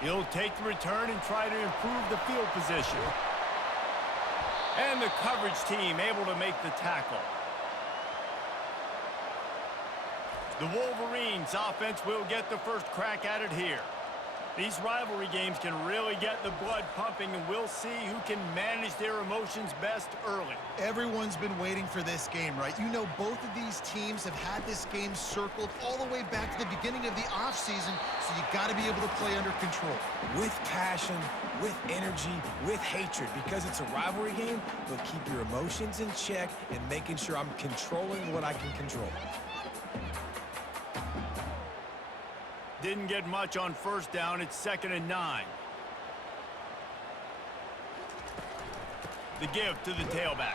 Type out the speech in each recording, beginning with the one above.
He'll take the return and try to improve the field position. And the coverage team able to make the tackle. The Wolverines offense will get the first crack at it here. These rivalry games can really get the blood pumping, and we'll see who can manage their emotions best early. Everyone's been waiting for this game, right? You know, both of these teams have had this game circled all the way back to the beginning of the offseason, so you got to be able to play under control. With passion, with energy, with hatred, because it's a rivalry game, but keep your emotions in check and making sure I'm controlling what I can control. Didn't get much on first down. It's 2nd and 9. The give to the tailback.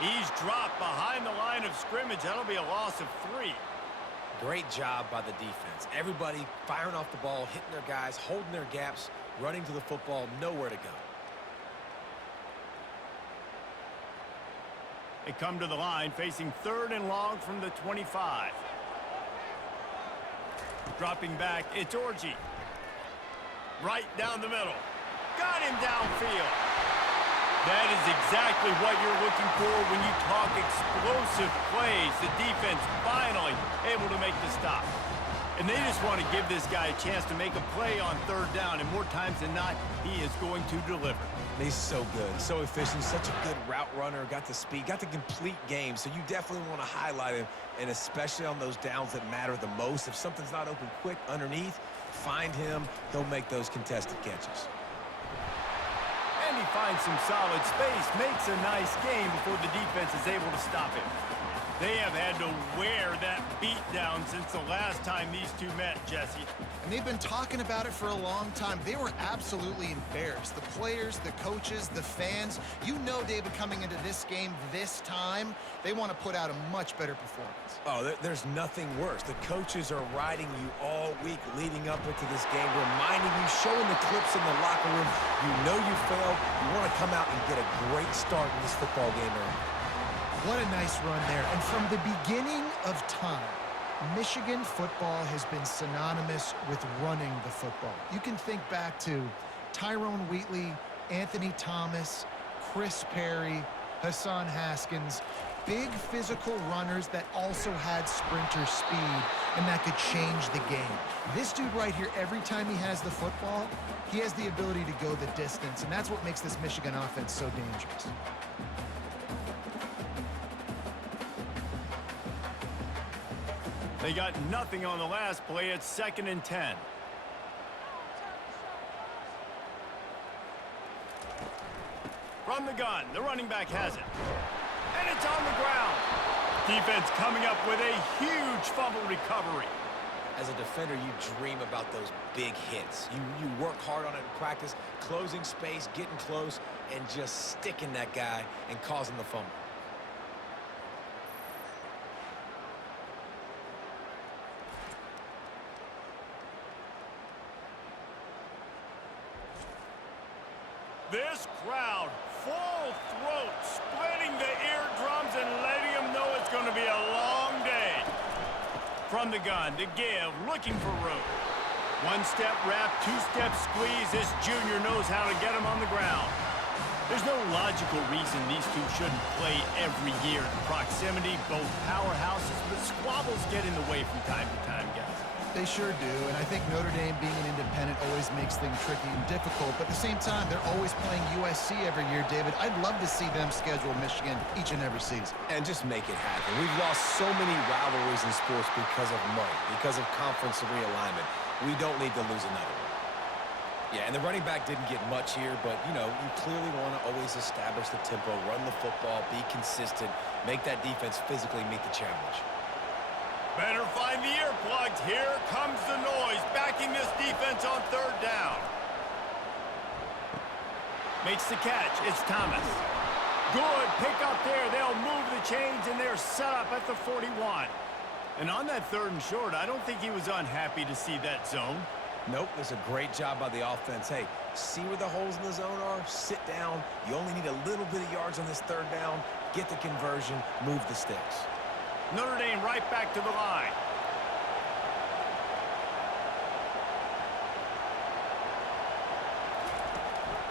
He's dropped behind the line of scrimmage. That'll be a loss of 3. Great job by the defense. Everybody firing off the ball, hitting their guys, holding their gaps, running to the football, nowhere to go. They come to the line facing 3rd and long from the 25. Dropping back, it's Orji. Right down the middle. Got him downfield. That is exactly what you're looking for when you talk explosive plays. The defense finally able to make the stop. And they just want to give this guy a chance to make a play on 3rd down, and more times than not, he is going to deliver. He's so good, so efficient, such a good route runner, got the speed, got the complete game, so you definitely want to highlight him, and especially on those downs that matter the most. If something's not open quick underneath, find him. He'll make those contested catches. And he finds some solid space, makes a nice game before the defense is able to stop him. They have had to wear that beat down since the last time these two met, Jesse. And they've been talking about it for a long time. They were absolutely embarrassed. The players, the coaches, the fans. You know, David, coming into this game this time, they want to put out a much better performance. Oh, there's nothing worse. The coaches are riding you all week leading up into this game, reminding you, showing the clips in the locker room. You know you failed. You want to come out and get a great start in this football game early. What a nice run there. And from the beginning of time, Michigan football has been synonymous with running the football. You can think back to Tyrone Wheatley, Anthony Thomas, Chris Perry, Hassan Haskins, big physical runners that also had sprinter speed and that could change the game. This dude right here, every time he has the football, he has the ability to go the distance, and that's what makes this Michigan offense so dangerous. They got nothing on the last play. It's 2nd and 10. From the gun, the running back has it. And it's on the ground. Defense coming up with a huge fumble recovery. As a defender, you dream about those big hits. You work hard on it in practice, closing space, getting close, and just sticking that guy and causing the fumble. This crowd, full throat, splitting the eardrums and letting them know it's going to be a long day. From the gun, to give, looking for room. One-step wrap, two-step squeeze. This junior knows how to get him on the ground. There's no logical reason these two shouldn't play every year in proximity, both powerhouses, but squabbles get in the way from time to time, guys. They sure do, and I think Notre Dame being an independent always makes things tricky and difficult, but at the same time, they're always playing USC every year, David. I'd love to see them schedule Michigan each and every season. And just make it happen. We've lost so many rivalries in sports because of money, because of conference realignment. We don't need to lose another one. Yeah, and the running back didn't get much here, but, you know, you clearly want to always establish the tempo, run the football, be consistent, make that defense physically meet the challenge. Better find the earplugs. Here comes the noise, backing this defense on 3rd down. Makes the catch. It's Thomas. Good pick up there. They'll move the chains, and they're set up at the 41. And on that 3rd and short, I don't think he was unhappy to see that zone. Nope, it's a great job by the offense. Hey, see where the holes in the zone are? Sit down. You only need a little bit of yards on this 3rd down. Get the conversion. Move the sticks. Notre Dame right back to the line.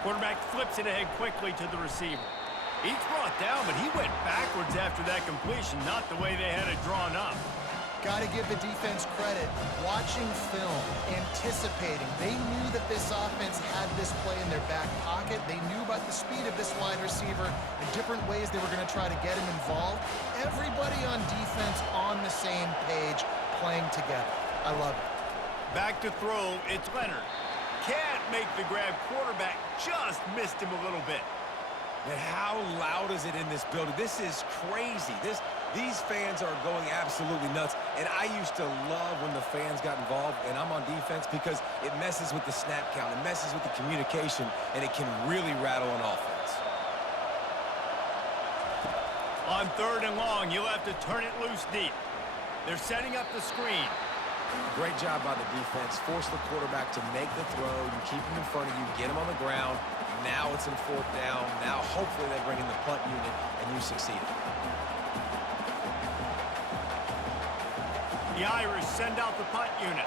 Quarterback flips it ahead quickly to the receiver. He's brought down, but he went backwards after that completion, not the way they had it drawn up. Got to give the defense credit. Watching film, anticipating. They knew that this offense had this play in their back pocket. They knew about the speed of this wide receiver and different ways they were going to try to get him involved. Everybody on defense on the same page, playing together. I love it. Back to throw, it's Leonard. Can't make the grab. Quarterback just missed him a little bit. And how loud is it in this building? This is crazy. These fans are going absolutely nuts. And I used to love when the fans got involved, and I'm on defense, because it messes with the snap count. It messes with the communication, and it can really rattle an offense. On 3rd and long, you'll have to turn it loose deep. They're setting up the screen. Great job by the defense. Force the quarterback to make the throw. You keep him in front of you, get him on the ground. Now it's in 4th down. Now hopefully they bring in the punt unit, and you succeed. The Irish send out the punt unit.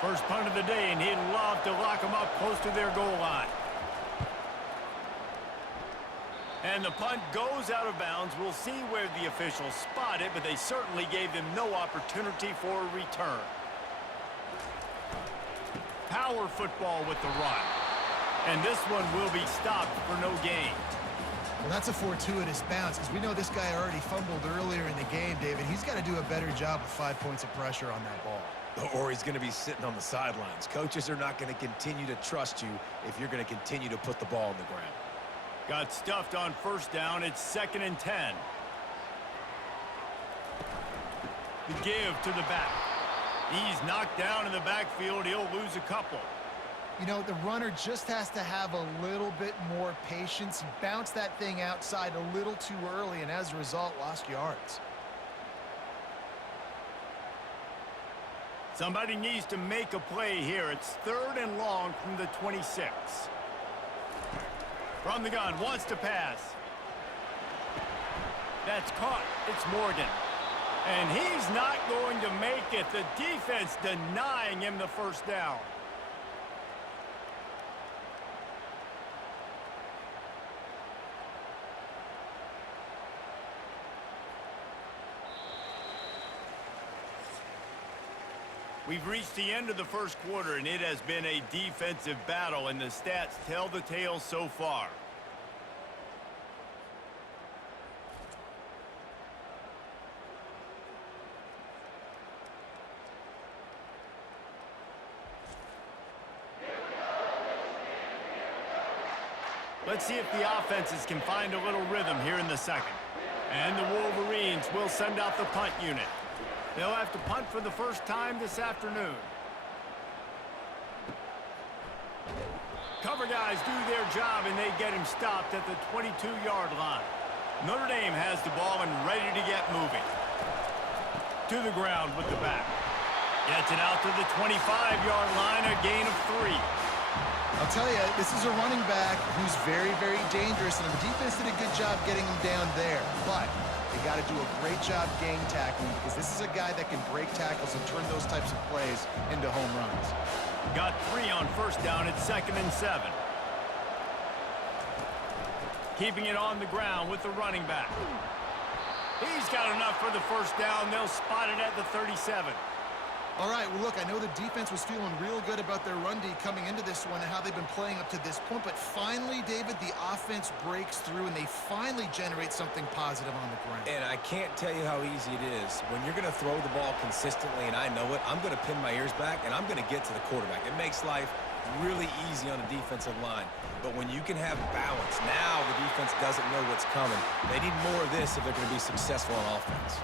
First punt of the day, and he'd love to lock them up close to their goal line. And the punt goes out of bounds. We'll see where the officials spot it, but they certainly gave them no opportunity for a return. Power football with the run. And this one will be stopped for no gain. Well, that's a fortuitous bounce, because we know this guy already fumbled earlier in the game, David. He's got to do a better job with 5 points of pressure on that ball. Or he's going to be sitting on the sidelines. Coaches are not going to continue to trust you if you're going to continue to put the ball on the ground. Got stuffed on 1st down. It's 2nd and 10. The give to the back. He's knocked down in the backfield. He'll lose a couple. You know, the runner just has to have a little bit more patience. He bounced that thing outside a little too early, and as a result, lost yards. Somebody needs to make a play here. It's 3rd and long from the 26. From the gun, wants to pass. That's caught. It's Morgan. And he's not going to make it. The defense denying him the 1st down. We've reached the end of the 1st quarter, and it has been a defensive battle, and the stats tell the tale so far. Let's see if the offenses can find a little rhythm here in the 2nd. And the Wolverines will send out the punt unit. They'll have to punt for the 1st time this afternoon. Cover guys do their job, and they get him stopped at the 22-yard line. Notre Dame has the ball and ready to get moving. To the ground with the back. Gets it out to the 25-yard line, a gain of 3. I'll tell you, this is a running back who's very, very dangerous, and the defense did a good job getting him down there. But they got to do a great job game tackling, because this is a guy that can break tackles and turn those types of plays into home runs. Got 3 on 1st down. It's 2nd and 7. Keeping it on the ground with the running back. He's got enough for the 1st down. They'll spot it at the 37. All right, well, look, I know the defense was feeling real good about their run D coming into this one and how they've been playing up to this point, but finally, David, the offense breaks through and they finally generate something positive on the ground. And I can't tell you how easy it is. When you're going to throw the ball consistently, and I know it, I'm going to pin my ears back, and I'm going to get to the quarterback. It makes life really easy on the defensive line. But when you can have balance, now the defense doesn't know what's coming. They need more of this if they're going to be successful on offense.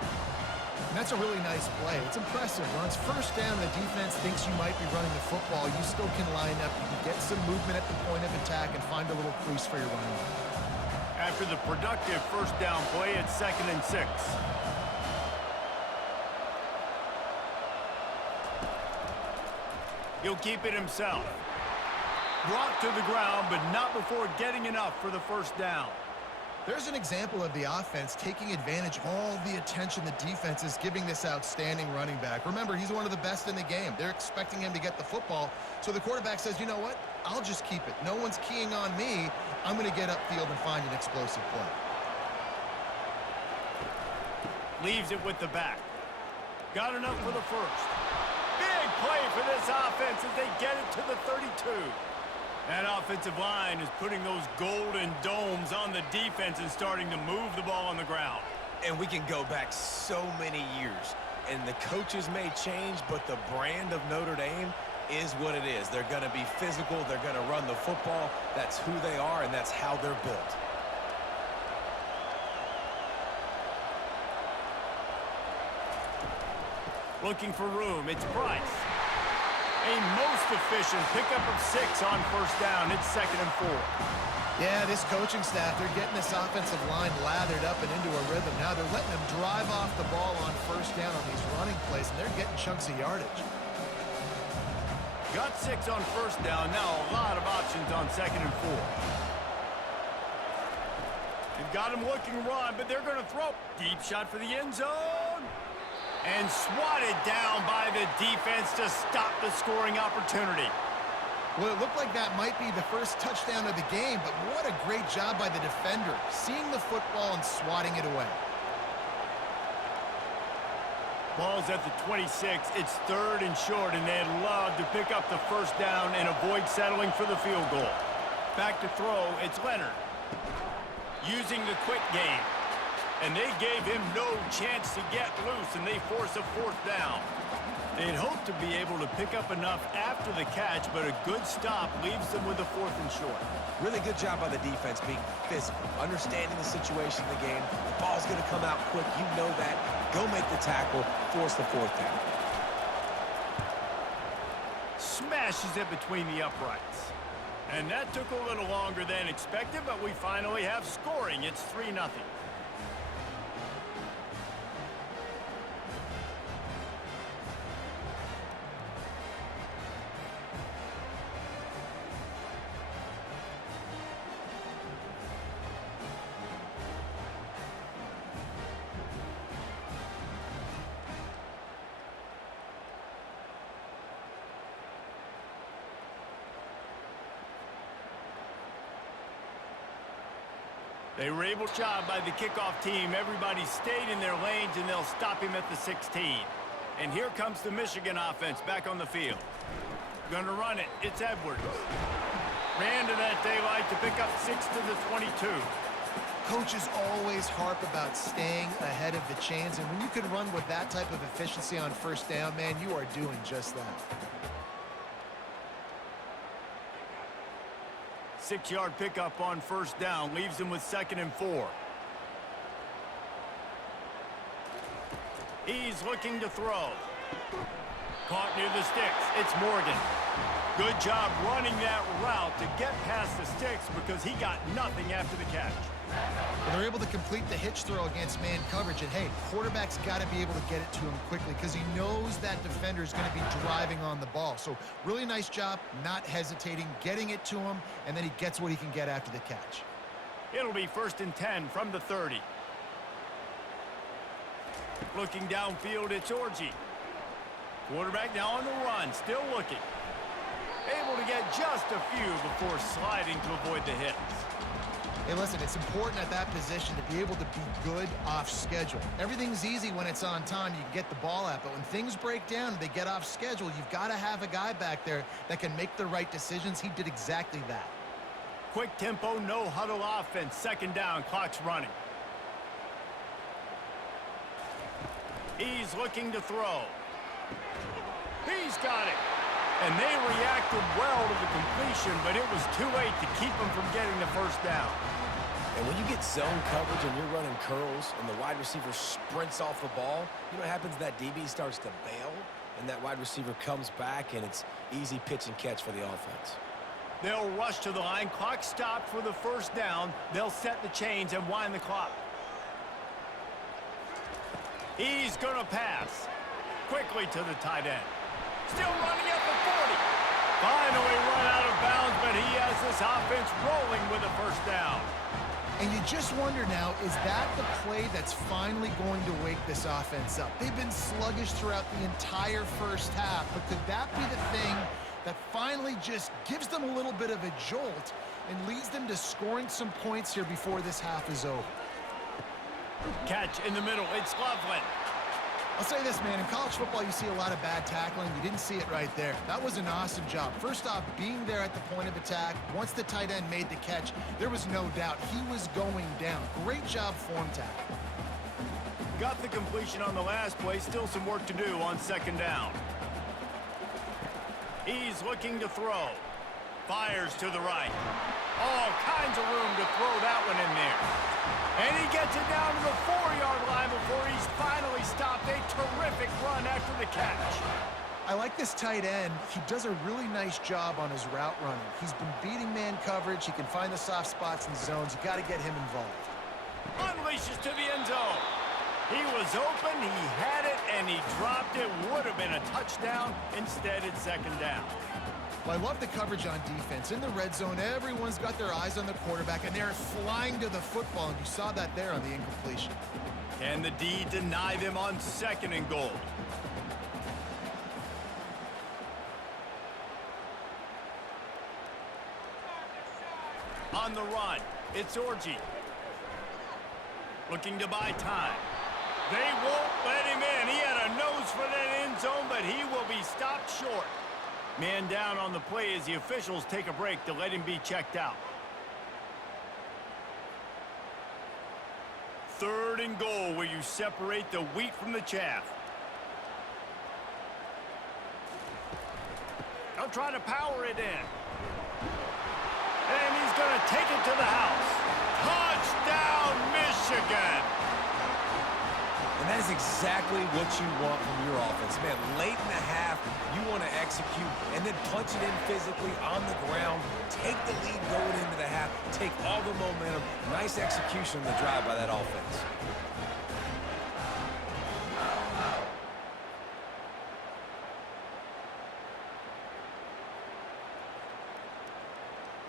And that's a really nice play. It's impressive. When it's 1st down, the defense thinks you might be running the football. You still can line up. You can get some movement at the point of attack and find a little crease for your running back. After the productive 1st down play, it's 2nd and 6. He'll keep it himself. Brought to the ground, but not before getting enough for the 1st down. There's an example of the offense taking advantage of all the attention the defense is giving this outstanding running back. Remember, he's one of the best in the game. They're expecting him to get the football, so the quarterback says, you know what? I'll just keep it. No one's keying on me. I'm going to get upfield and find an explosive play. Leaves it with the back. Got enough for the first. Big play for this offense as they get it to the 32. That offensive line is putting those golden domes on the defense and starting to move the ball on the ground. And we can go back so many years, and the coaches may change, but the brand of Notre Dame is what it is. They're going to be physical. They're going to run the football. That's who they are, and that's how they're built. Looking for room. It's Price. A most efficient pickup of 6 on first down. It's 2nd and 4. Yeah, this coaching staff, they're getting this offensive line lathered up and into a rhythm. Now they're letting them drive off the ball on first down on these running plays, and they're getting chunks of yardage. Got 6 on first down. Now a lot of options on 2nd and 4. They've got him looking run, but they're going to throw. Deep shot for the end zone. And swatted down by the defense to stop the scoring opportunity. Well, it looked like that might be the first touchdown of the game, but what a great job by the defender, seeing the football and swatting it away. Ball's at the 26. It's 3rd and short, and they'd love to pick up the first down and avoid settling for the field goal. Back to throw, it's Leonard. Using the quick game. And they gave him no chance to get loose, and they force a 4th down. They'd hoped to be able to pick up enough after the catch, but a good stop leaves them with a 4th and short. Really good job by the defense being physical, understanding the situation of the game. The ball's going to come out quick. You know that. Go make the tackle, force the 4th down. Smashes it between the uprights. And that took a little longer than expected, but we finally have scoring. It's 3-0. They were able to job by the kickoff team. Everybody stayed in their lanes, and they'll stop him at the 16. And here comes the Michigan offense back on the field. Going to run it. It's Edwards. Ran to that daylight to pick up 6 to the 22. Coaches always harp about staying ahead of the chains, and when you can run with that type of efficiency on first down, man, you are doing just that. 6-yard pickup on first down leaves him with 2nd and 4. He's looking to throw. Caught near the sticks. It's Morgan. Good job running that route to get past the sticks because he got nothing after the catch. Well, they're able to complete the hitch throw against man coverage, and hey, quarterback's got to be able to get it to him quickly because he knows that defender is going to be driving on the ball. So really nice job, not hesitating, getting it to him, and then he gets what he can get after the catch. It'll be 1st and 10 from the 30. Looking downfield, it's Orji. Quarterback now on the run, still looking. Able to get just a few before sliding to avoid the hits. Hey, listen, it's important at that position to be able to be good off schedule. Everything's easy when it's on time. You can get the ball out, but when things break down and they get off schedule, you've got to have a guy back there that can make the right decisions. He did exactly that. Quick tempo, no huddle offense. 2nd down, clock's running. He's looking to throw. He's got it. And they reacted well to the completion, but it was too late to keep him from getting the first down. And when you get zone coverage and you're running curls and the wide receiver sprints off the ball, you know what happens? That DB starts to bail, and that wide receiver comes back, and it's easy pitch and catch for the offense. They'll rush to the line. Clock stopped for the first down. They'll set the chains and wind the clock. He's going to pass. Quickly to the tight end. Still running at the 40. Finally run out of bounds, but he has this offense rolling with a first down. And you just wonder now, is that the play that's finally going to wake this offense up? They've been sluggish throughout the entire first half, but could that be the thing that finally just gives them a little bit of a jolt and leads them to scoring some points here before this half is over? Catch in the middle. It's Loveland. I'll say this, man. In college football, you see a lot of bad tackling. You didn't see it right there. That was an awesome job. First off, being there at the point of attack. Once the tight end made the catch, there was no doubt he was going down. Great job form tackle. Got the completion on the last play. Still some work to do on second down. He's looking to throw. Fires to the right. All kinds of room to throw that one in there. And he gets it down to the 4-yard line before he's finally stopped. A terrific run after the catch. I like this tight end. He does a really nice job on his route running. He's been beating man coverage. He can find the soft spots and zones. You got to get him involved. Unleashes to the end zone. He was open, he had it, and he dropped it. Would have been a touchdown. Instead, it's second down. Well, I love the coverage on defense. In the red zone, everyone's got their eyes on the quarterback, and they're flying to the football, and you saw that there on the incompletion. Can the D deny them on second and goal? On the run, it's Orji. Looking to buy time. They won't let him in. He had a nose for that end zone, but he will be stopped short. Man down on the play as the officials take a break to let him be checked out. Third and goal, where you separate the wheat from the chaff. They'll try to power it in. And he's going to take it to the house. Touchdown, Michigan! And that is exactly what you want from your offense. Man, late in the half, you want to execute and then punch it in physically on the ground. Take the lead going into the half. Take all the momentum. Nice execution on the drive by that offense.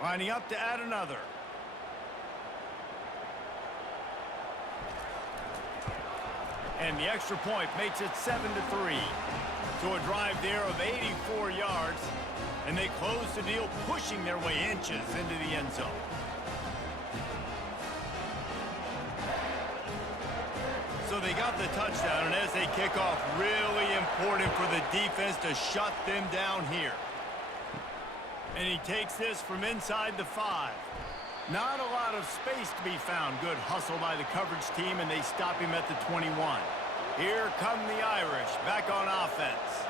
Lining up to add another. And the extra point makes it 7-3. So a drive there of 84 yards. And they close the deal, pushing their way inches into the end zone. So they got the touchdown, and as they kick off, really important for the defense to shut them down here. And he takes this from inside the 5. Not a lot of space to be found. Good hustle by the coverage team, and they stop him at the 21. Here come the Irish, back on offense.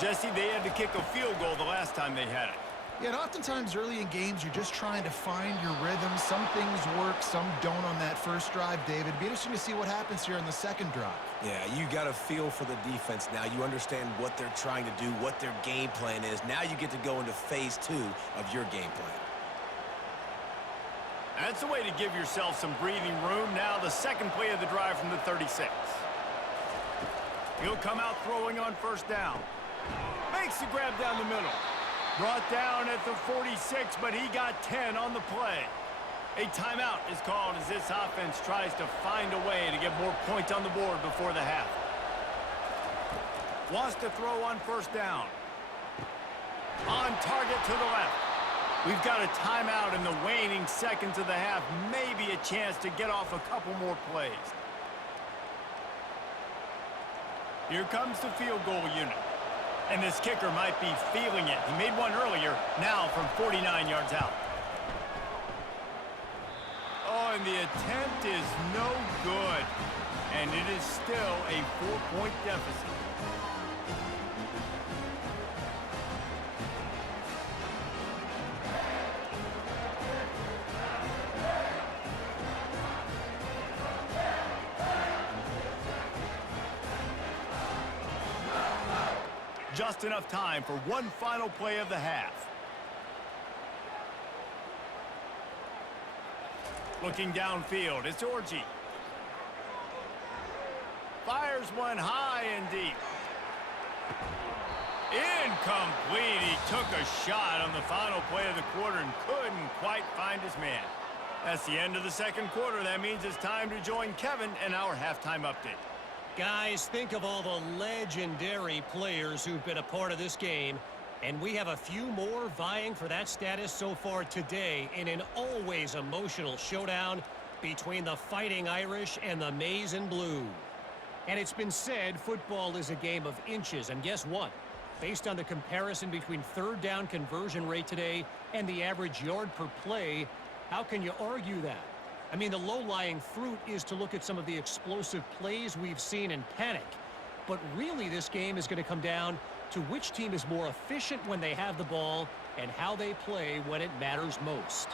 Jesse, they had to kick a field goal the last time they had it. Yeah, and oftentimes early in games, you're just trying to find your rhythm. Some things work, some don't on that first drive, David. It'd be interesting to see what happens here in the second drive. Yeah, you got a feel for the defense now. You understand what they're trying to do, what their game plan is. Now you get to go into phase 2 of your game plan. That's a way to give yourself some breathing room. Now the second play of the drive from the 36. He'll come out throwing on first down. Makes the grab down the middle. Brought down at the 46, but he got 10 on the play. A timeout is called as this offense tries to find a way to get more points on the board before the half. Wants to throw on first down. On target to the left. We've got a timeout in the waning seconds of the half. Maybe a chance to get off a couple more plays. Here comes the field goal unit. And this kicker might be feeling it. He made one earlier, now from 49 yards out. Oh, and the attempt is no good. And it is still a 4-point deficit. Just enough time for one final play of the half. Looking downfield, it's Orji. Fires one high and deep. Incomplete. He took a shot on the final play of the quarter and couldn't quite find his man. That's the end of the second quarter. That means it's time to join Kevin in our halftime update. Guys, think of all the legendary players who've been a part of this game, and we have a few more vying for that status so far today in an always emotional showdown between the Fighting Irish and the Maize and Blue. And it's been said football is a game of inches, and guess what? Based on the comparison between third down conversion rate today and the average yard per play, how can you argue that? I mean, the low-lying fruit is to look at some of the explosive plays we've seen in panic. But really, this game is going to come down to which team is more efficient when they have the ball and how they play when it matters most.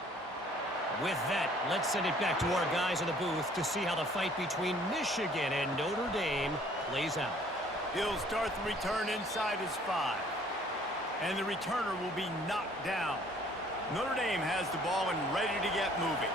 With that, let's send it back to our guys in the booth to see how the fight between Michigan and Notre Dame plays out. He'll start the return inside his 5. And the returner will be knocked down. Notre Dame has the ball and ready to get moving.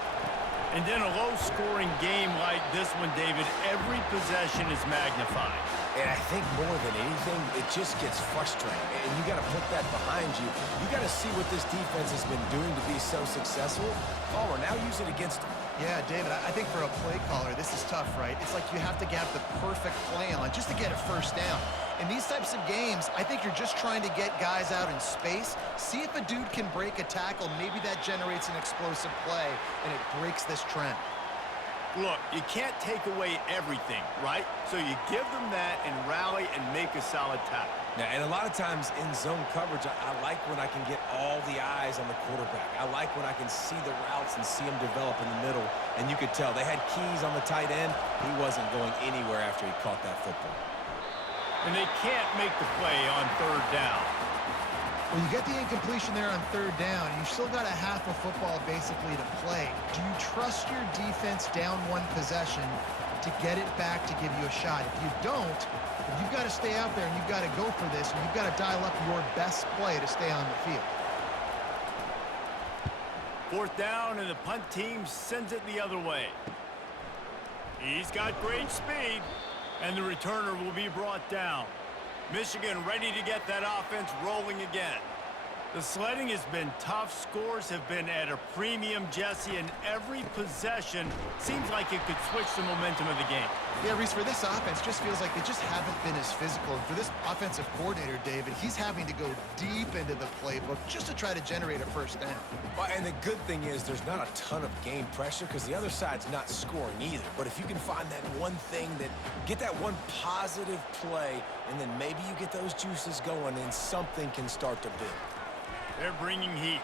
And in a low-scoring game like this one, David, every possession is magnified. And I think more than anything, it just gets frustrating. And you got to put that behind you. You got to see what this defense has been doing to be so successful. Palmer, now use it against them. Yeah, David, I think for a play caller, this is tough, right? It's like you have to get the perfect play on just to get a first down. In these types of games, I think you're just trying to get guys out in space, see if a dude can break a tackle. Maybe that generates an explosive play, and it breaks this trend. Look, you can't take away everything, right? So you give them that and rally and make a solid tackle. Yeah, and a lot of times in zone coverage, I like when I can get all the eyes on the quarterback. I like when I can see the routes and see them develop in the middle. And you could tell they had keys on the tight end. He wasn't going anywhere after he caught that football. And they can't make the play on third down. Well, you get the incompletion there on third down. You've still got a half of football basically to play. Do you trust your defense down one possession to get it back to give you a shot? If you don't, you've got to stay out there and you've got to go for this. And you've got to dial up your best play to stay on the field. Fourth down, and the punt team sends it the other way. He's got great speed, and the returner will be brought down. Michigan ready to get that offense rolling again. The sledding has been tough. Scores have been at a premium, Jesse, and every possession seems like it could switch the momentum of the game. Yeah, Reese, for this offense, just feels like they just haven't been as physical. And for this offensive coordinator, David, he's having to go deep into the playbook just to try to generate a first down. Well, and the good thing is there's not a ton of game pressure because the other side's not scoring either. But if you can find that one thing, that get that one positive play, and then maybe you get those juices going and something can start to build. They're bringing heat.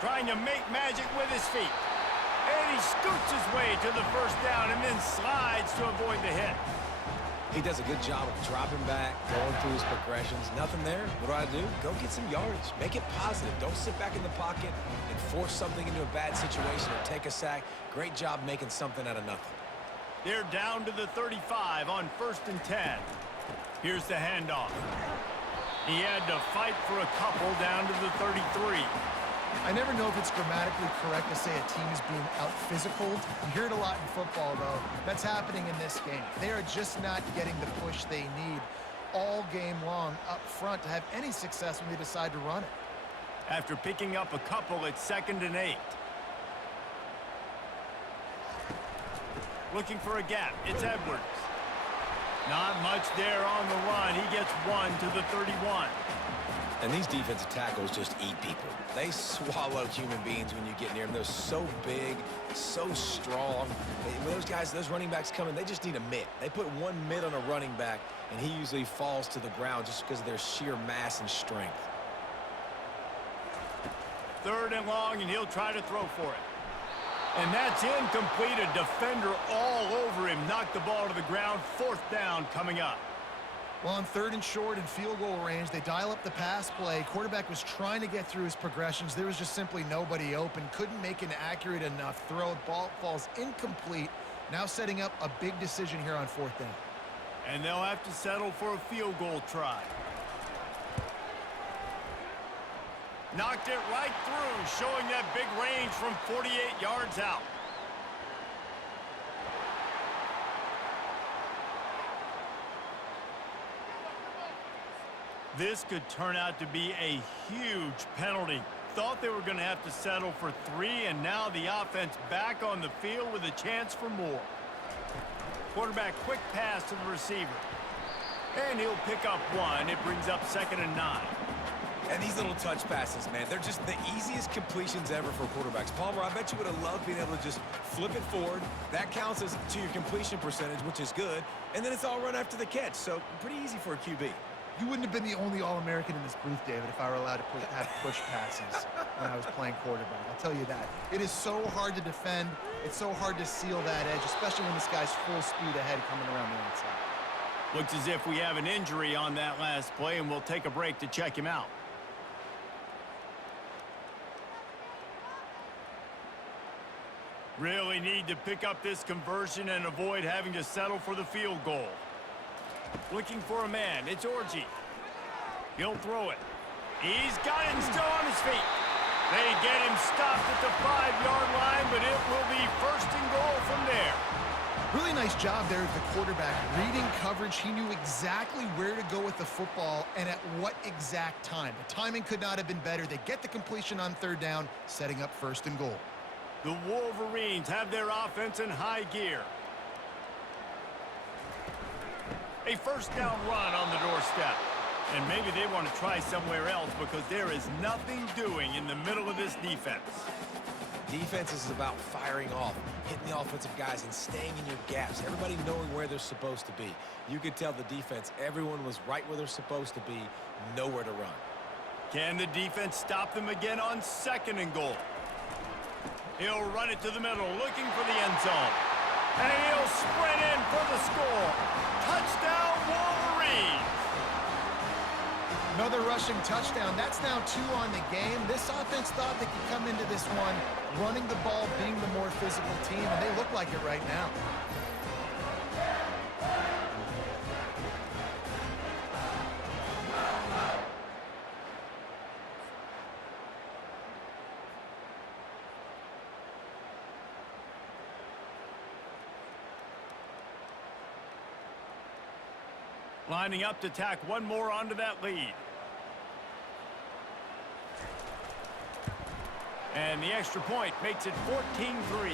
Trying to make magic with his feet. And he scoots his way to the first down and then slides to avoid the hit. He does a good job of dropping back, going through his progressions. Nothing there. What do? Go get some yardage. Make it positive. Don't sit back in the pocket and force something into a bad situation or take a sack. Great job making something out of nothing. They're down to the 35 on 1st and 10. Here's the handoff. He had to fight for a couple down to the 33. I never know if it's grammatically correct to say a team is being out-physical. You hear it a lot in football, though. That's happening in this game. They are just not getting the push they need all game long up front to have any success when they decide to run it. After picking up a couple, it's 2nd and 8. Looking for a gap. It's Edwards. Not much there on the run. He gets one to the 31. And these defensive tackles just eat people. They swallow human beings when you get near them. They're so big, so strong. When those guys, those running backs come in, they just need a mitt. They put one mitt on a running back, and he usually falls to the ground just because of their sheer mass and strength. 3rd and long, and he'll try to throw for it. And that's incomplete. A defender all over him. Knocked the ball to the ground. 4th down coming up. Well, on 3rd and short and field goal range, they dial up the pass play. Quarterback was trying to get through his progressions. There was just simply nobody open. Couldn't make an accurate enough throw. Ball falls incomplete. Now setting up a big decision here on 4th down. And they'll have to settle for a field goal try. Knocked it right through, showing that big range from 48 yards out. This could turn out to be a huge penalty. Thought they were going to have to settle for 3, and now the offense back on the field with a chance for more. Quarterback quick pass to the receiver. And he'll pick up 1. It brings up 2nd and 9. And these little touch passes, man, they're just the easiest completions ever for quarterbacks. Palmer, I bet you would have loved being able to just flip it forward. That counts as to your completion percentage, which is good. And then it's all run after the catch, so pretty easy for a QB. You wouldn't have been the only All-American in this booth, David, if I were allowed to have push passes when I was playing quarterback. I'll tell you that. It is so hard to defend. It's so hard to seal that edge, especially when this guy's full speed ahead coming around the outside. Looks as if we have an injury on that last play, and we'll take a break to check him out. Really need to pick up this conversion and avoid having to settle for the field goal. Looking for a man. It's Orji. He'll throw it. He's got it and still on his feet. They get him stopped at the 5-yard line, but it will be 1st and goal from there. Really nice job there at the quarterback. Reading coverage, he knew exactly where to go with the football and at what exact time. The timing could not have been better. They get the completion on 3rd down, setting up 1st and goal. The Wolverines have their offense in high gear. A 1st down run on the doorstep. And maybe they want to try somewhere else because there is nothing doing in the middle of this defense. Defense is about firing off, hitting the offensive guys, and staying in your gaps. Everybody knowing where they're supposed to be. You could tell the defense, everyone was right where they're supposed to be, nowhere to run. Can the defense stop them again on 2nd and goal? He'll run it to the middle, looking for the end zone. And he'll sprint in for the score. Touchdown, Wolverines! Another rushing touchdown. That's now 2 on the game. This offense thought they could come into this one running the ball, being the more physical team, and they look like it right now. Lining up to tack one more onto that lead. And the extra point makes it 14-3.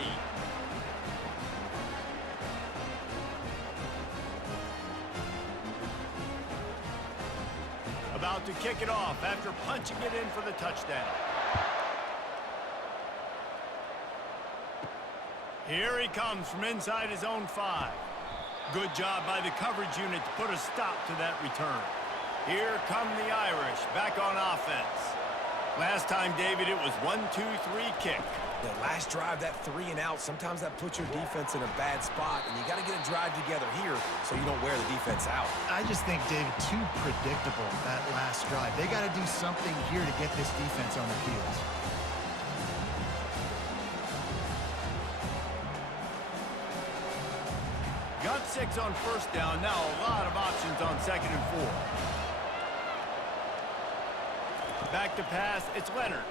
About to kick it off after punching it in for the touchdown. Here he comes from inside his own 5. Good job by the coverage unit to put a stop to that return. Here come the Irish back on offense. Last time, David, it was 1-2-3 kick. The last drive, that 3 and out, sometimes that puts your defense in a bad spot, and you got to get a drive together here so you don't wear the defense out. I just think, David, too predictable, that last drive. They got to do something here to get this defense on their heels. Got 6 on 1st down. Now a lot of options on 2nd and 4. Back to pass. It's Leonard.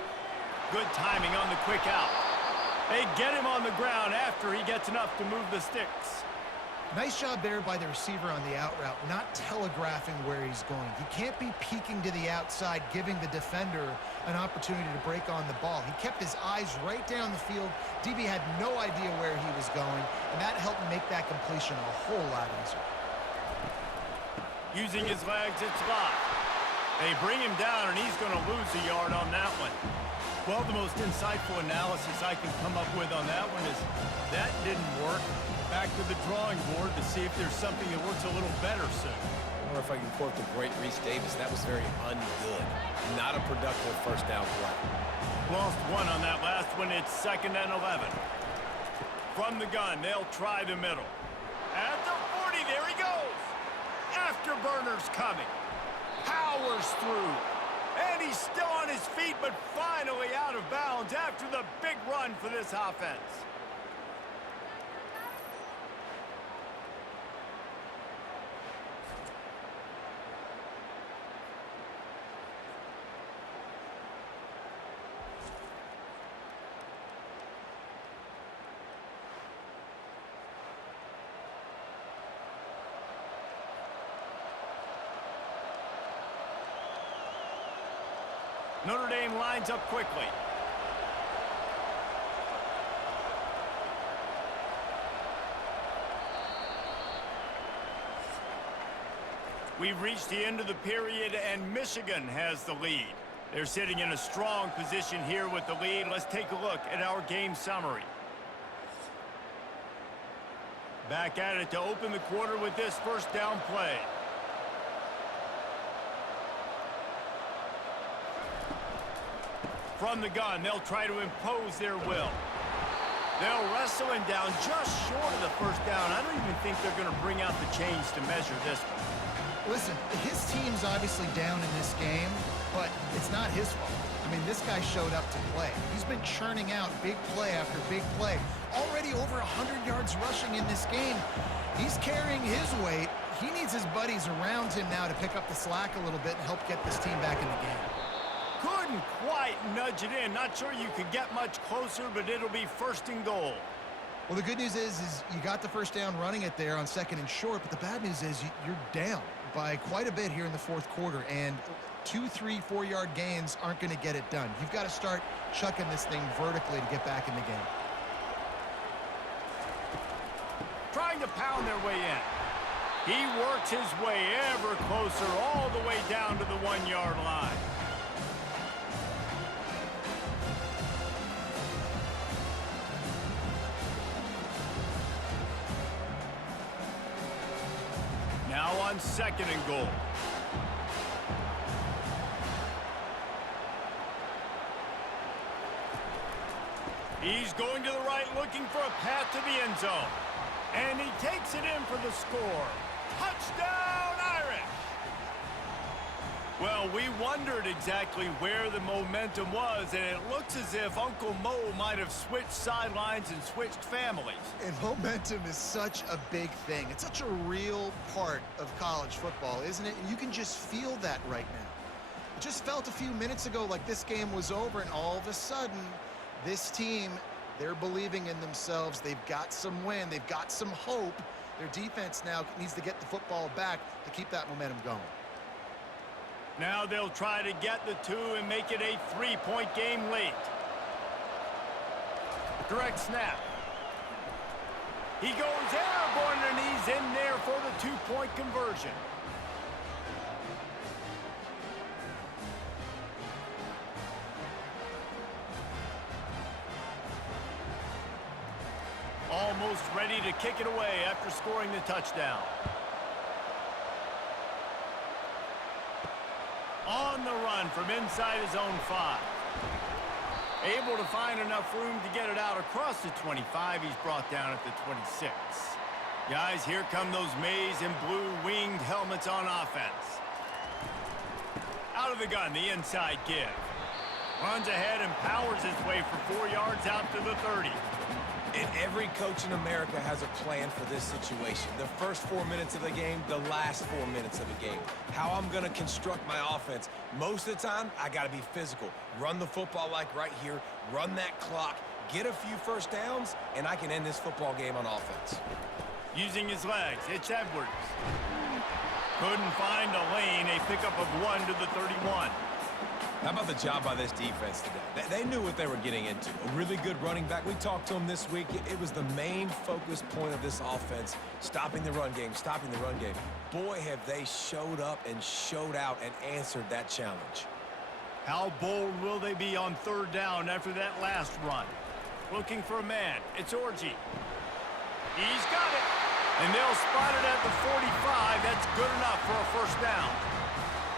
Good timing on the quick out. They get him on the ground after he gets enough to move the sticks. Nice job there by the receiver on the out route, not telegraphing where he's going. He can't be peeking to the outside, giving the defender an opportunity to break on the ball. He kept his eyes right down the field. DB had no idea where he was going, and that helped make that completion a whole lot easier. Using his legs, it's Lott. They bring him down, and he's going to lose a yard on that one. Well, the most insightful analysis I can come up with on that one is that didn't work. Back to the drawing board to see if there's something that works a little better soon. Or if I can quote the great Reese Davis, that was very ungood. Not a productive 1st down play. Lost 1 on that last one. It's 2nd and 11. From the gun, they'll try the middle. At the 40, there he goes. Afterburner's coming. Powers through. And he's still on his feet, but finally out of bounds after the big run for this offense. Notre Dame lines up quickly. We've reached the end of the period, and Michigan has the lead. They're sitting in a strong position here with the lead. Let's take a look at our game summary. Back at it to open the quarter with this first down play. From the gun, they'll try to impose their will. They'll wrestle him down just short of the first down. I don't even think they're going to bring out the chains to measure this one. Listen, his team's obviously down in this game, but it's not his fault. I mean, this guy showed up to play. He's been churning out big play after big play. Already over 100 yards rushing in this game. He's carrying his weight. He needs his buddies around him now to pick up the slack a little bit and help get this team back in the game. Couldn't quite nudge it in. Not sure you could get much closer, but it'll be first and goal. Well, the good news is you got the first down running it there on second and short, but the bad news is you're down by quite a bit here in the fourth quarter, and 2, 3, 4-yard gains aren't going to get it done. You've got to start chucking this thing vertically to get back in the game. Trying to pound their way in. He works his way ever closer all the way down to the 1-yard line. Now on second and goal. He's going to the right, looking for a path to the end zone. And he takes it in for the score. Touchdown, Irish! Well, we wondered exactly where the momentum was, and it looks as if Uncle Mo might have switched sidelines and switched families. And momentum is such a big thing. It's such a real part of college football, isn't it? And you can just feel that right now. It just felt a few minutes ago like this game was over, and all of a sudden, this team, they're believing in themselves. They've got some wind. They've got some hope. Their defense now needs to get the football back to keep that momentum going. Now they'll try to get the 2 and make it a 3-point game late. Direct snap. He goes airborne, and he's in there for the 2-point conversion. Almost ready to kick it away after scoring the touchdown. On the run from inside his own 5. Able to find enough room to get it out across the 25. He's brought down at the 26. Guys, here come those maize and blue winged helmets on offense. Out of the gun, the inside give. Runs ahead and powers his way for 4 yards out to the 30. And every coach in America has a plan for this situation. The first 4 minutes of the game, the last 4 minutes of the game. How I'm going to construct my offense. Most of the time, I got to be physical. Run the football like right here. Run that clock. Get a few first downs, and I can end this football game on offense. Using his legs, it's Edwards. Couldn't find a lane. A pickup of 1 to the 31. How about the job by this defense today? They knew what they were getting into. A really good running back. We talked to him this week. It was the main focus point of this offense, stopping the run game, stopping the run game. Boy, have they showed up and showed out and answered that challenge. How bold will they be on third down after that last run? Looking for a man. It's Orji. He's got it. And they'll spot it at the 45. That's good enough for a first down.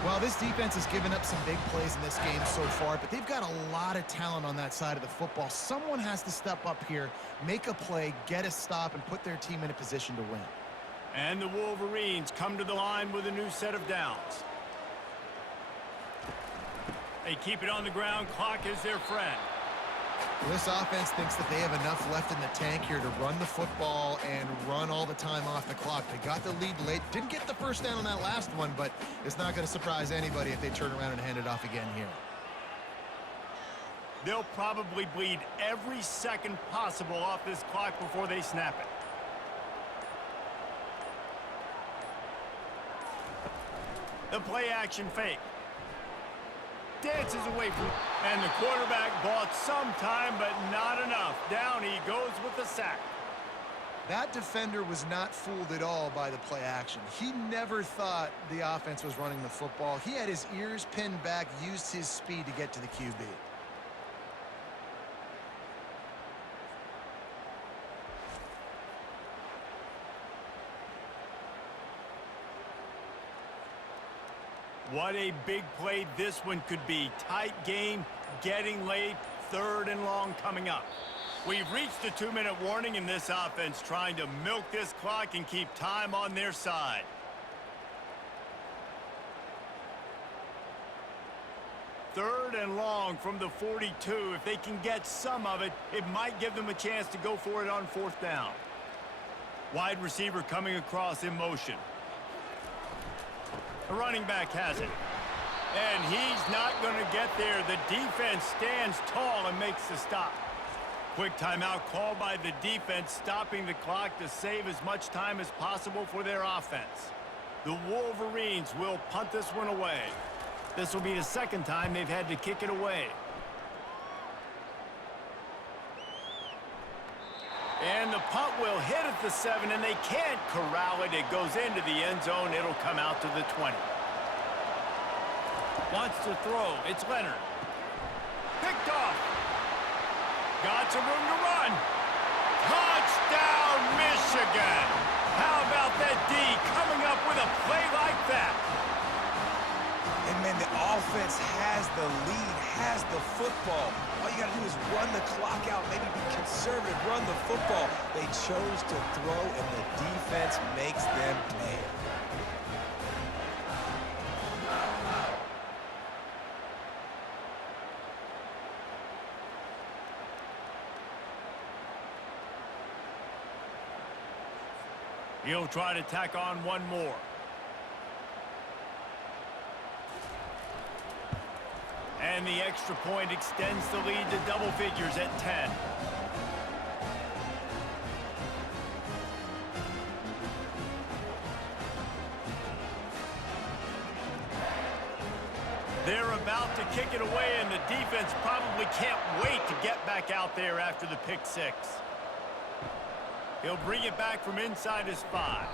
Well, this defense has given up some big plays in this game so far, but they've got a lot of talent on that side of the football. Someone has to step up here, make a play, get a stop, and put their team in a position to win. And the Wolverines come to the line with a new set of downs. They keep it on the ground. Clock is their friend. Well, this offense thinks that they have enough left in the tank here to run the football and run all the time off the clock. They got the lead late. Didn't get the first down on that last one, but it's not going to surprise anybody if they turn around and hand it off again here. They'll probably bleed every second possible off this clock before they snap it. The play action fake. dances away from... And the quarterback bought some time, but not enough. Down he goes with the sack. That defender was not fooled at all by the play action. He never thought the offense was running the football. He had his ears pinned back, used his speed to get to the QB. What a big play this one could be. Tight game, getting late, 3rd and long coming up. We've reached the 2-minute warning in this offense, trying to milk this clock and keep time on their side. Third and long from the 42. If they can get some of it, it might give them a chance to go for it on 4th down. Wide receiver coming across in motion. The running back has it. And he's not going to get there. The defense stands tall and makes the stop. Quick timeout called by the defense, stopping the clock to save as much time as possible for their offense. The Wolverines will punt this one away. This will be the 2nd time they've had to kick it away. And the punt will hit at the 7, and they can't corral it. It goes into the end zone. It'll come out to the 20. Wants to throw. It's Leonard. Picked off. Got some room to run. Touchdown, Michigan. How about that D coming up with a play like that? And, man, the offense has the lead, has the football. All you got to do is run the clock out, maybe be conservative, run the football. They chose to throw, and the defense makes them pay. He'll try to tack on one more. And the extra point extends the lead to double figures at 10. They're about to kick it away, and the defense probably can't wait to get back out there after the pick 6. He'll bring it back from inside his 5.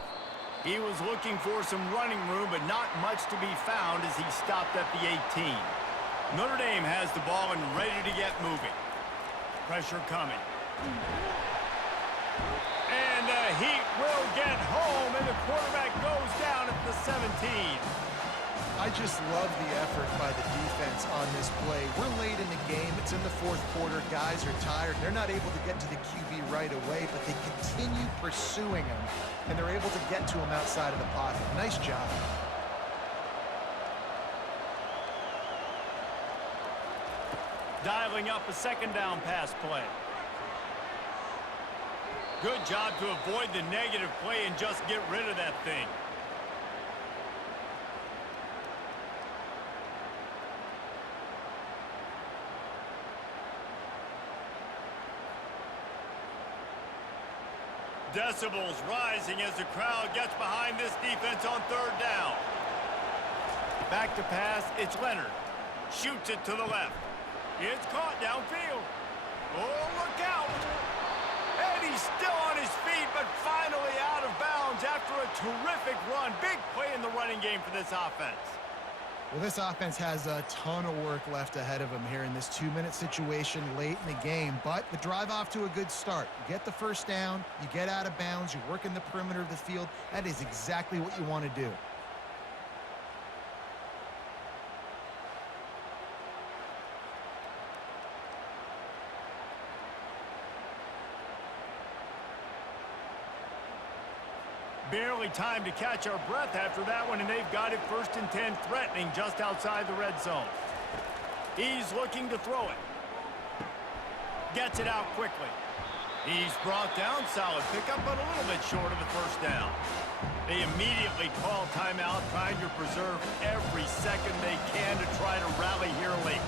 He was looking for some running room, but not much to be found as he stopped at the 18. Notre Dame has the ball and ready to get moving. Pressure coming. And the Heat will get home, and the quarterback goes down at the 17. I just love the effort by the defense on this play. We're late in the game. It's in the 4th quarter. Guys are tired. They're not able to get to the QB right away, but they continue pursuing him, and they're able to get to him outside of the pocket. Nice job. Dialing up a 2nd down pass play. Good job to avoid the negative play and just get rid of that thing. Decibels rising as the crowd gets behind this defense on 3rd down. Back to pass, it's Leonard. Shoots it to the left. It's caught downfield. Oh, look out. And he's still on his feet, but finally out of bounds after a terrific run. Big play in the running game for this offense. Well, this offense has a ton of work left ahead of them here in this 2-minute situation late in the game, but the drive off to a good start. You get the 1st down, you get out of bounds, you work in the perimeter of the field. That is exactly what you want to do. Barely time to catch our breath after that one, and they've got it 1st and 10, threatening just outside the red zone. He's looking to throw it. Gets it out quickly. He's brought down, solid pickup, but a little bit short of the 1st down. They immediately call timeout, trying to preserve every second they can to try to rally here late.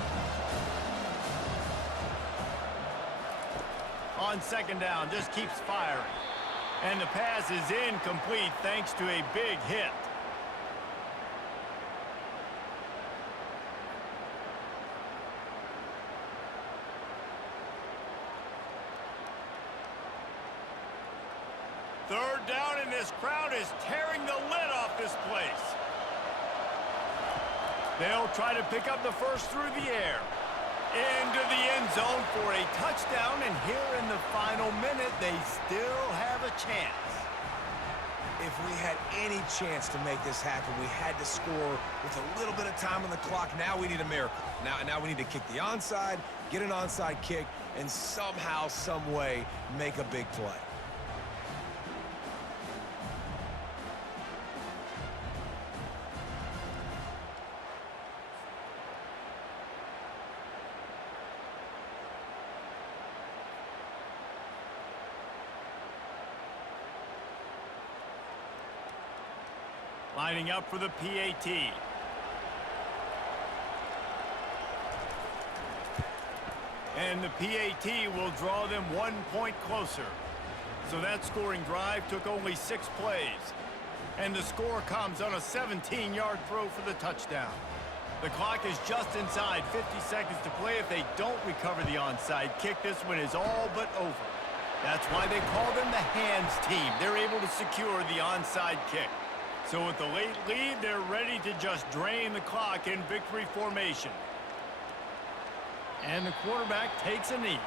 On 2nd down, just keeps firing. And the pass is incomplete thanks to a big hit. Third down, and this crowd is tearing the lid off this place. They'll try to pick up the first through the air. Into the end zone for a touchdown, and here in the final minute, they still have a chance. If we had any chance to make this happen, we had to score with a little bit of time on the clock. Now we need a miracle. Now we need to kick the onside, get an onside kick, and somehow, some way, make a big play. Lining up for the PAT. And the PAT will draw them 1 point closer. So that scoring drive took only 6 plays. And the score comes on a 17-yard throw for the touchdown. The clock is just inside 50 seconds to play. If they don't recover the onside kick, this one is all but over. That's why they call them the hands team. They're able to secure the onside kick. So with the late lead, they're ready to just drain the clock in victory formation. And the quarterback takes a knee.